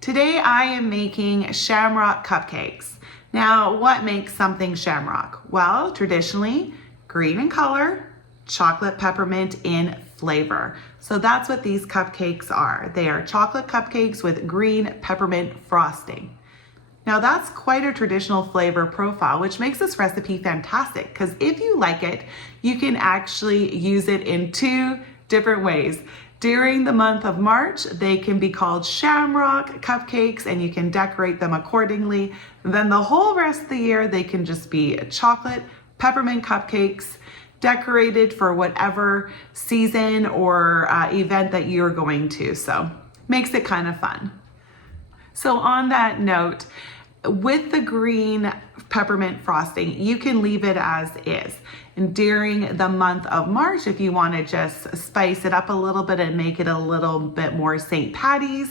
Today I am making Shamrock Cupcakes. Now, what makes something shamrock? Well, traditionally, green in color, chocolate peppermint in flavor. So that's what these cupcakes are. They are chocolate cupcakes with green peppermint frosting. Now that's quite a traditional flavor profile, which makes this recipe fantastic because if you like it, you can actually use it in two different ways. During the month of March, they can be called Shamrock Cupcakes and you can decorate them accordingly. Then the whole rest of the year, they can just be chocolate peppermint cupcakes decorated for whatever season or event that you're going to. So makes it kind of fun. So on that note, with the green peppermint frosting, you can leave it as is. And during the month of March, if you want to just spice it up a little bit and make it a little bit more St. Patty's,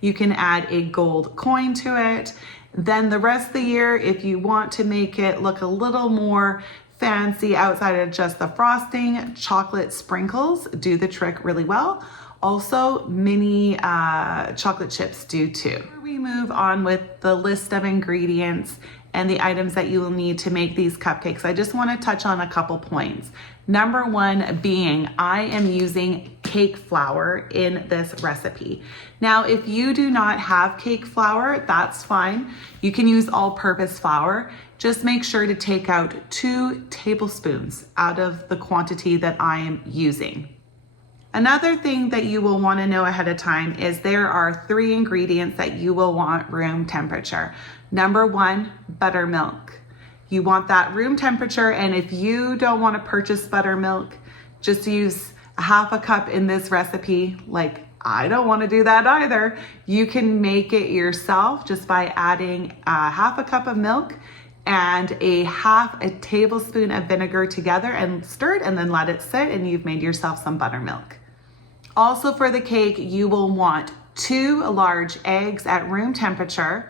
you can add a gold coin to it. Then the rest of the year, if you want to make it look a little more fancy outside of just the frosting, chocolate sprinkles do the trick really well. Also, mini chocolate chips do too. Before we move on with the list of ingredients and the items that you will need to make these cupcakes, I just want to touch on a couple points. Number one being, I am using cake flour in this recipe. Now, if you do not have cake flour, that's fine. You can use all-purpose flour. Just make sure to take out 2 tablespoons out of the quantity that I am using. Another thing that you will want to know ahead of time is there are 3 ingredients that you will want room temperature. Number 1, buttermilk. You want that room temperature, and if you don't want to purchase buttermilk, just use a half a cup in this recipe. Like, I don't want to do that either. You can make it yourself just by adding a half a cup of milk and a half a tablespoon of vinegar together and stir it and then let it sit, and you've made yourself some buttermilk. Also for the cake, you will want 2 large eggs at room temperature.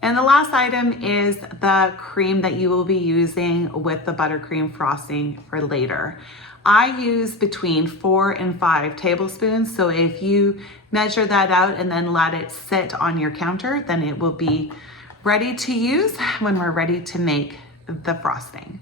And the last item is the cream that you will be using with the buttercream frosting for later. I use between 4 and 5 tablespoons. So if you measure that out and then let it sit on your counter, then it will be ready to use when we're ready to make the frosting.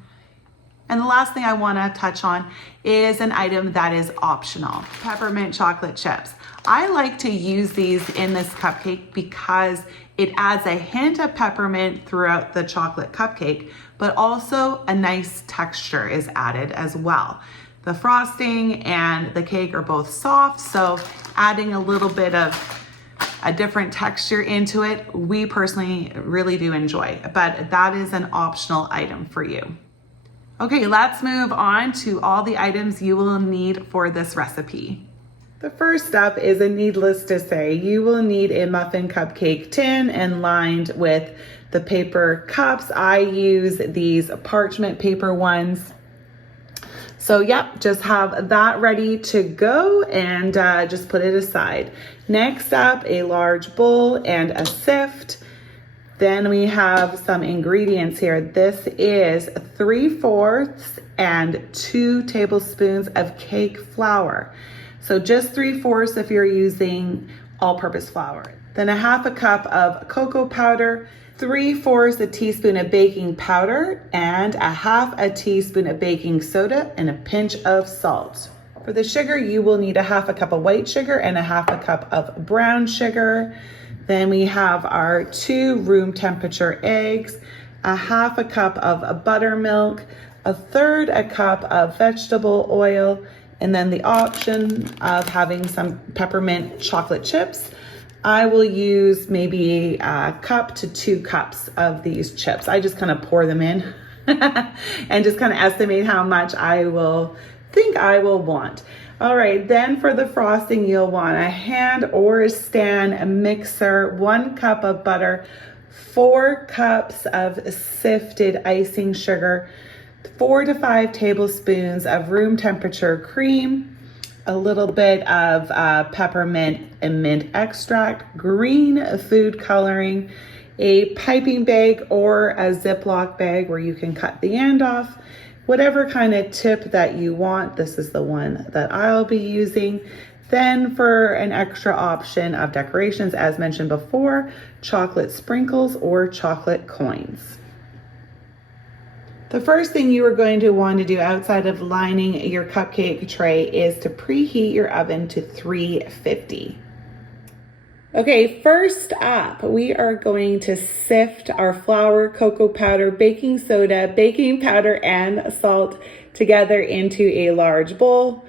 And the last thing I want to touch on is an item that is optional, peppermint chocolate chips. I like to use these in this cupcake because it adds a hint of peppermint throughout the chocolate cupcake, but also a nice texture is added as well. The frosting and the cake are both soft, so adding a little bit of a different texture into it, we personally really do enjoy, but that is an optional item for you. Okay, let's move on to all the items you will need for this recipe. The first step is a needless to say. You will need a muffin cupcake tin and lined with the paper cups. I use these parchment paper ones. So yep, just have that ready to go and just put it aside. Next up, a large bowl and a sift. Then we have some ingredients here. This is 3/4 and 2 tablespoons of cake flour. So just 3/4 if you're using all-purpose flour. Then a half a cup of cocoa powder, 3/4 a teaspoon of baking powder, and a half a teaspoon of baking soda, and a pinch of salt. For the sugar, you will need a half a cup of white sugar and a half a cup of brown sugar. Then we have our 2 room temperature eggs, a half a cup of buttermilk, 1/3 a cup of vegetable oil, and then the option of having some peppermint chocolate chips. I will use maybe a cup to 2 cups of these chips. I just kind of pour them in and just kind of estimate how much I will want. All right, then for the frosting, you'll want a hand or a stand mixer, 1 cup of butter, 4 cups of sifted icing sugar, 4 to 5 tablespoons of room temperature cream, a little bit of peppermint and mint extract, green food coloring, a piping bag or a Ziploc bag where you can cut the end off, whatever kind of tip that you want. This is the one that I'll be using. Then for an extra option of decorations, as mentioned before, chocolate sprinkles or chocolate coins. The first thing you are going to want to do outside of lining your cupcake tray is to preheat your oven to 350. Okay, first up, we are going to sift our flour, cocoa powder, baking soda, baking powder, and salt together into a large bowl.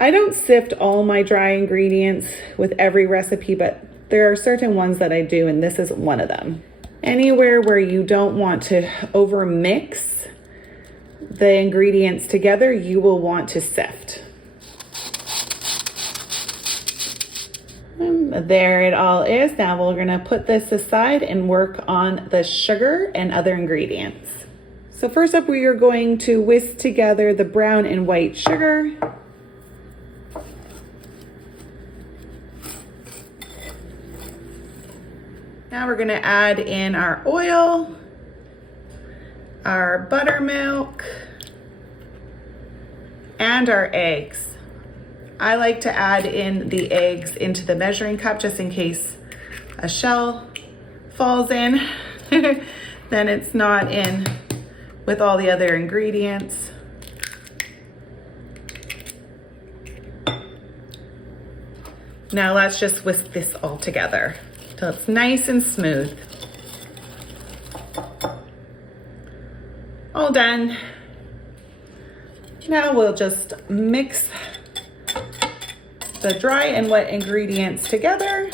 I don't sift all my dry ingredients with every recipe, but there are certain ones that I do, and this is one of them. Anywhere where you don't want to over mix the ingredients together, you will want to sift. There it all is. Now we're gonna put this aside and work on the sugar and other ingredients. So first up, we are going to whisk together the brown and white sugar. Now we're gonna add in our oil, our buttermilk, and our eggs. I like to add in the eggs into the measuring cup just in case a shell falls in. Then it's not in with all the other ingredients. Now let's just whisk this all together till it's nice and smooth. All done. Now we'll just mix the dry and wet ingredients together.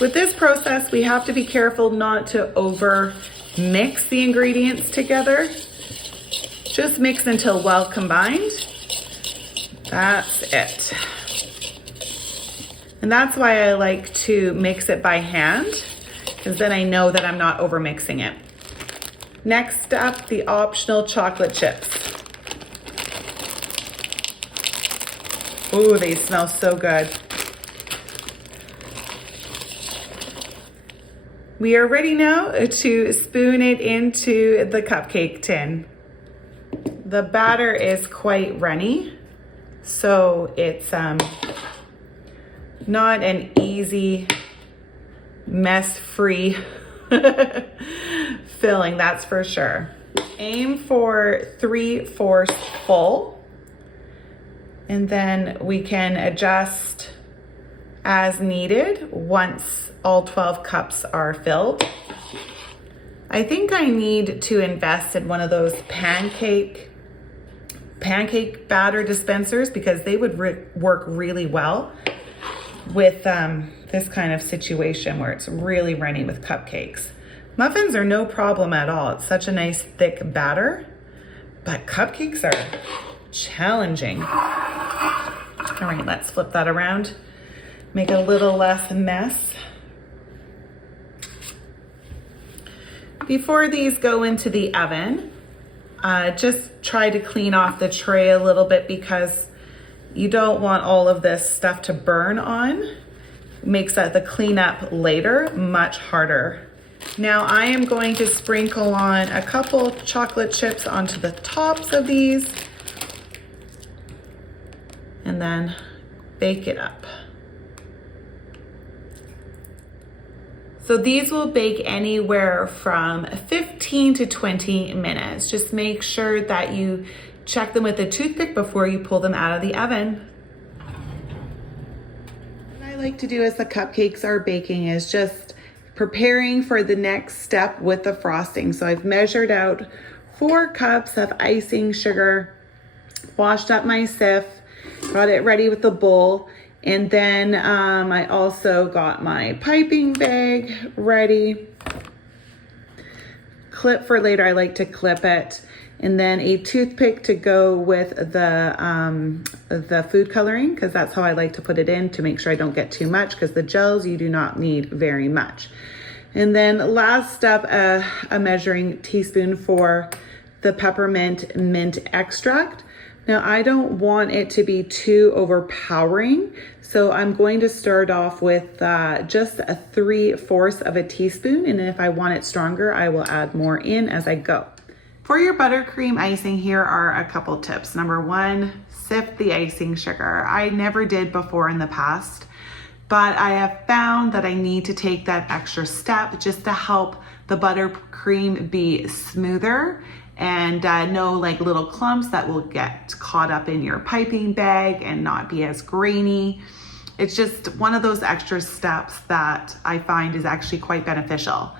With this process, we have to be careful not to over mix the ingredients together. Just mix until well combined. That's it. And that's why I like to mix it by hand, because then I know that I'm not over mixing it. Next up, the optional chocolate chips. Ooh, they smell so good. We are ready now to spoon it into the cupcake tin. The batter is quite runny, so it's not an easy, mess-free filling, that's for sure. Aim for 3/4 full, and then we can adjust as needed once all 12 cups are filled. I think I need to invest in one of those pancake batter dispensers, because they would work really well with this kind of situation where it's really runny with cupcakes. Muffins are no problem at all. It's such a nice thick batter, but cupcakes are challenging. All right, let's flip that around. Make it a little less mess. Before these go into the oven, just try to clean off the tray a little bit, because you don't want all of this stuff to burn on. It makes the cleanup later much harder. Now I am going to sprinkle on a couple chocolate chips onto the tops of these, and then bake it up. So these will bake anywhere from 15 to 20 minutes. Just make sure that you check them with a toothpick before you pull them out of the oven. What I like to do as the cupcakes are baking is just preparing for the next step with the frosting. So I've measured out 4 cups of icing sugar, washed up my sieve, got it ready with the bowl, and then I also got my piping bag ready. Clip for later, I like to clip it. And then a toothpick to go with the food coloring, because that's how I like to put it in, to make sure I don't get too much, because the gels you do not need very much. And then last up, a measuring teaspoon for the peppermint mint extract. Now I don't want it to be too overpowering, so I'm going to start off with just a 3/4 of a teaspoon, and if I want it stronger, I will add more in as I go. For your buttercream icing, here are a couple tips. Number one, sift the icing sugar. I never did before in the past, but I have found that I need to take that extra step just to help the buttercream be smoother and no like little clumps that will get caught up in your piping bag and not be as grainy. It's just one of those extra steps that I find is actually quite beneficial.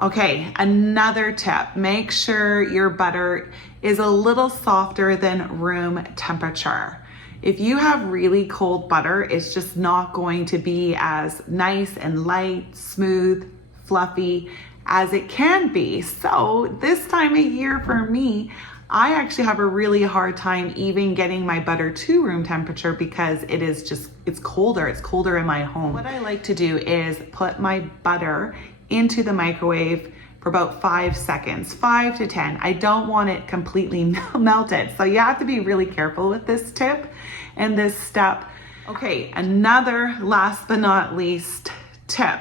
Okay, another tip, make sure your butter is a little softer than room temperature. If you have really cold butter, it's just not going to be as nice and light, smooth, fluffy as it can be. So this time of year for me, I actually have a really hard time even getting my butter to room temperature because it's colder in my home. What I like to do is put my butter into the microwave for about 5 seconds, 5 to 10. I don't want it completely melted. So you have to be really careful with this tip and this step. Okay, another last but not least tip,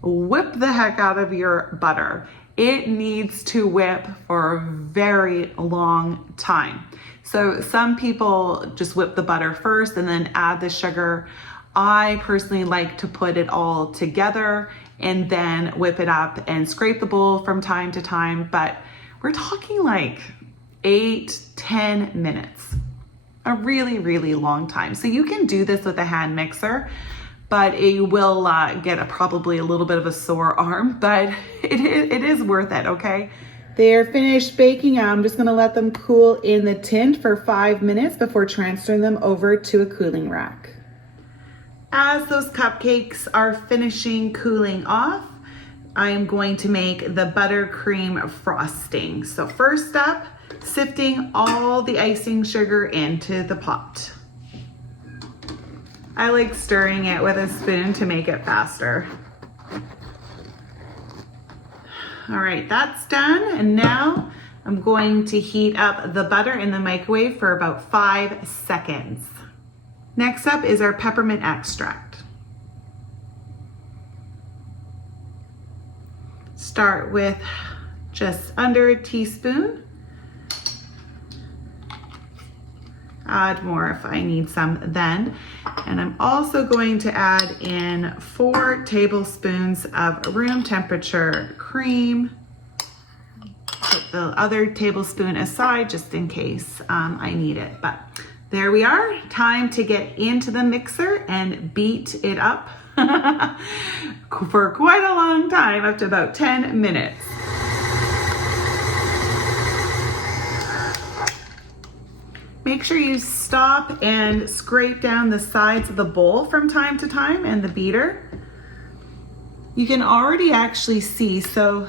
whip the heck out of your butter. It needs to whip for a very long time. So some people just whip the butter first and then add the sugar. I personally like to put it all together and then whip it up and scrape the bowl from time to time, but we're talking like 8-10 minutes, a really, really long time. So you can do this with a hand mixer, but you will get probably a little bit of a sore arm, but it is worth it, okay? They're finished baking. I'm just gonna let them cool in the tin for 5 minutes before transferring them over to a cooling rack. As those cupcakes are finishing cooling off, I am going to make the buttercream frosting. So first up, sifting all the icing sugar into the pot. I like stirring it with a spoon to make it faster. All right, that's done. And now I'm going to heat up the butter in the microwave for about 5 seconds. Next up is our peppermint extract. Start with just under a teaspoon. Add more if I need some then. And I'm also going to add in 4 tablespoons of room temperature cream. Put the other tablespoon aside just in case I need it. But there we are. Time to get into the mixer and beat it up for quite a long time, up to about 10 minutes. Make sure you stop and scrape down the sides of the bowl from time to time and the beater. You can already actually see, so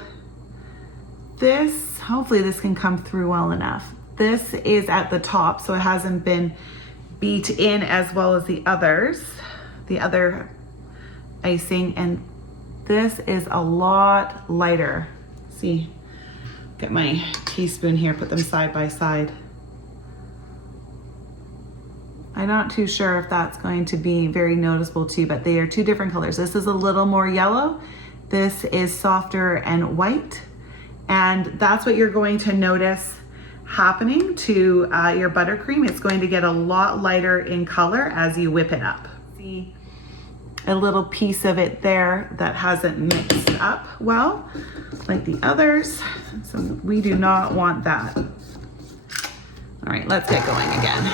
hopefully this can come through well enough. This is at the top, so it hasn't been beat in as well as the other icing, and this is a lot lighter. See, get my teaspoon here, put them side by side. I'm not too sure if that's going to be very noticeable to you, but they are 2 different colors. This is a little more yellow. This is softer and white, and that's what you're going to notice happening to your buttercream. It's going to get a lot lighter in color as you whip it up. See a little piece of it there that hasn't mixed up well, like the others. So we do not want that. All right, let's get going again.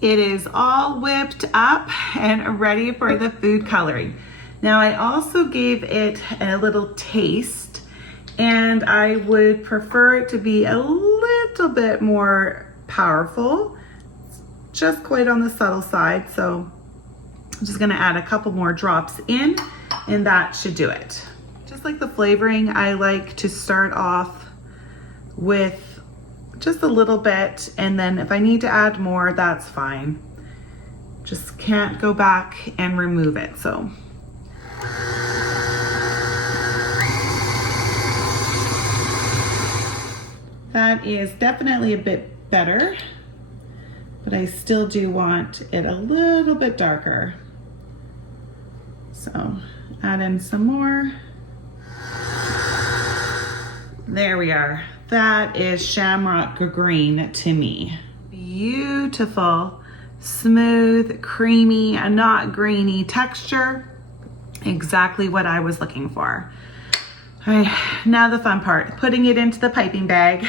It is all whipped up and ready for the food coloring. Now I also gave it a little taste, and I would prefer it to be a little bit more powerful, just quite on the subtle side. So I'm just gonna add a couple more drops in, and that should do it. Just like the flavoring, I like to start off with just a little bit, and then if I need to add more, that's fine. Just can't go back and remove it, so. That is definitely a bit better, but I still do want it a little bit darker. So add in some more. There we are. That is Shamrock green to me. Beautiful, smooth, creamy, and not grainy texture. Exactly what I was looking for. All right, now the fun part, putting it into the piping bag.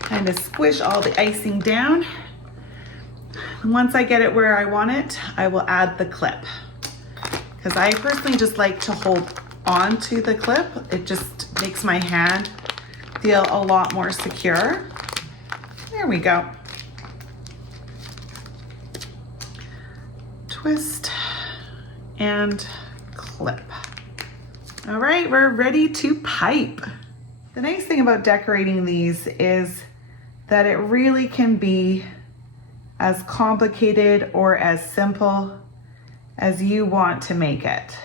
Kind of squish all the icing down. And once I get it where I want it, I will add the clip. Because I personally just like to hold on to the clip. It just makes my hand feel a lot more secure. There we go. Twist and clip. All right, we're ready to pipe. The nice thing about decorating these is that it really can be as complicated or as simple as you want to make it.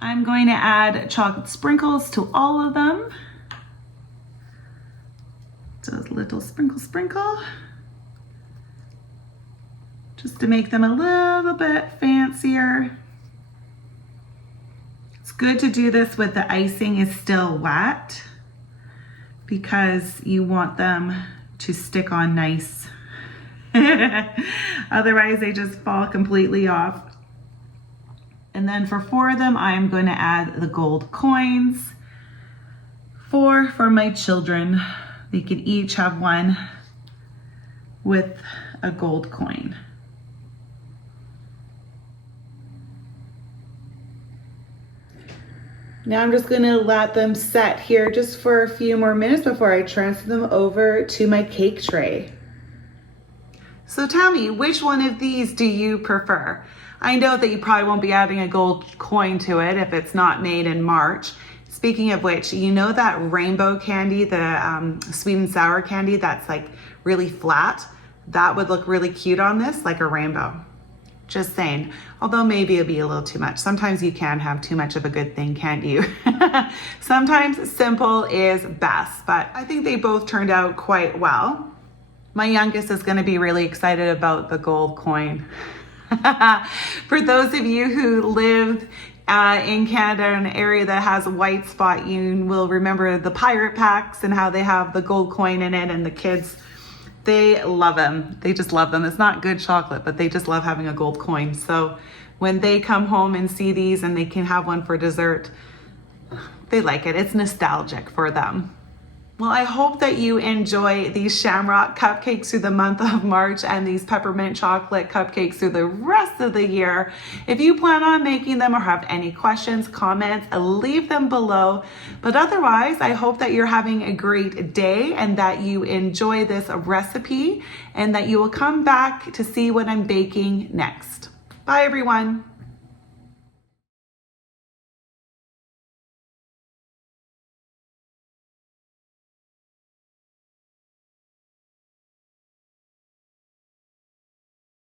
I'm going to add chocolate sprinkles to all of them. Just a little sprinkle, sprinkle. Just to make them a little bit fancier. It's good to do this with the icing is still wet because you want them to stick on nice. Otherwise they just fall completely off. And then for 4 of them, I'm going to add the gold coins. 4 for my children. They could each have one with a gold coin. Now I'm just gonna let them set here just for a few more minutes before I transfer them over to my cake tray. So tell me, which one of these do you prefer? I know that you probably won't be adding a gold coin to it if it's not made in March. Speaking of which, you know that rainbow candy, the sweet and sour candy that's like really flat? That would look really cute on this, like a rainbow. Just saying, although maybe it'll be a little too much. Sometimes you can have too much of a good thing, can't you? Sometimes simple is best, but I think they both turned out quite well. My youngest is gonna be really excited about the gold coin. For those of you who live in Canada, an area that has a white spot, you will remember the pirate packs and how they have the gold coin in it, and the kids, they love them. They just love them. It's not good chocolate, but they just love having a gold coin. So when they come home and see these and they can have one for dessert, they like it. It's nostalgic for them. Well, I hope that you enjoy these Shamrock cupcakes through the month of March and these peppermint chocolate cupcakes through the rest of the year. If you plan on making them or have any questions, comments, leave them below. But otherwise, I hope that you're having a great day and that you enjoy this recipe and that you will come back to see what I'm baking next. Bye, everyone.